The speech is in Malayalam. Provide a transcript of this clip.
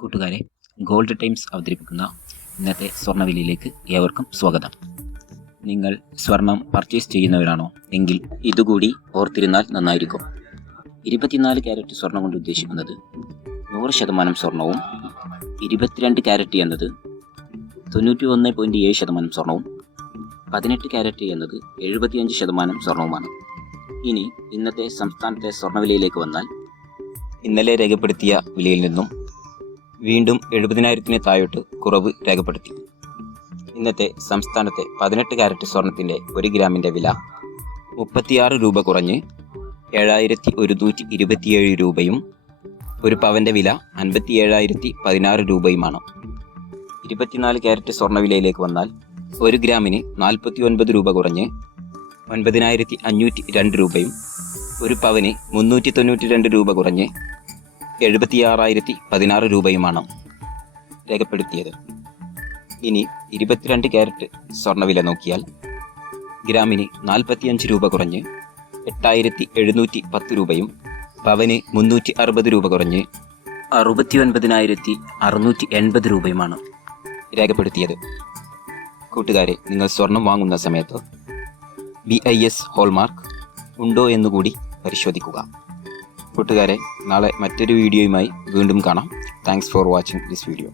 കൂട്ടുകാരെ, ഗോൾഡ് ടൈംസ് അവതരിപ്പിക്കുന്ന ഇന്നത്തെ സ്വർണ്ണവിലയിലേക്ക് ഏവർക്കും സ്വാഗതം. നിങ്ങൾ സ്വർണം പർച്ചേസ് ചെയ്യുന്നവരാണോ എങ്കിൽ ഇതുകൂടി ഓർത്തിരുന്നാൽ നന്നായിരിക്കും. 24 ക്യാരറ്റ് സ്വർണം കൊണ്ട് ഉദ്ദേശിക്കുന്നത് 100% സ്വർണവും, 22 ക്യാരറ്റ് എന്നത് 91.7% സ്വർണവും, 18 ക്യാരറ്റ് എന്നത് 75% സ്വർണവുമാണ്. ഇനി ഇന്നത്തെ സംസ്ഥാനത്തെ സ്വർണ്ണവിലയിലേക്ക് വന്നാൽ, ഇന്നലെ രേഖപ്പെടുത്തിയ വിലയിൽ നിന്നും വീണ്ടും 70,000 താഴോട്ട് കുറവ് രേഖപ്പെടുത്തി. ഇന്നത്തെ സംസ്ഥാനത്തെ 18 ക്യാരറ്റ് സ്വർണത്തിൻ്റെ 1 ഗ്രാമിൻ്റെ വില 36 രൂപ കുറഞ്ഞ് 7,127 രൂപയും 1 പവൻ്റെ വില 57,016 രൂപയുമാണ്. 24 ക്യാരറ്റ് സ്വർണ്ണവിലയിലേക്ക് വന്നാൽ 1 ഗ്രാമിന് 49 രൂപ കുറഞ്ഞ് 9,502 രൂപയും 1 പവന് 392 രൂപ കുറഞ്ഞ് 76,016 രൂപയുമാണ് രേഖപ്പെടുത്തിയത്. ഇനി 22 ക്യാരറ്റ് സ്വർണ്ണവില നോക്കിയാൽ ഗ്രാമിന് 45 രൂപ കുറഞ്ഞ് 8,710 രൂപയും പവന് 360 രൂപ കുറഞ്ഞ് 69,680 രൂപയുമാണ് രേഖപ്പെടുത്തിയത്. കൂട്ടുകാരെ, നിങ്ങൾ സ്വർണം വാങ്ങുന്ന സമയത്ത് BIS ഹോൾമാർക്ക് ഉണ്ടോ എന്നുകൂടി പരിശോധിക്കുക. കൂട്ടുകാരെ, നാളെ മറ്റൊരു വീഡിയോയുമായി വീണ്ടും കാണാം. Thanks for watching this video.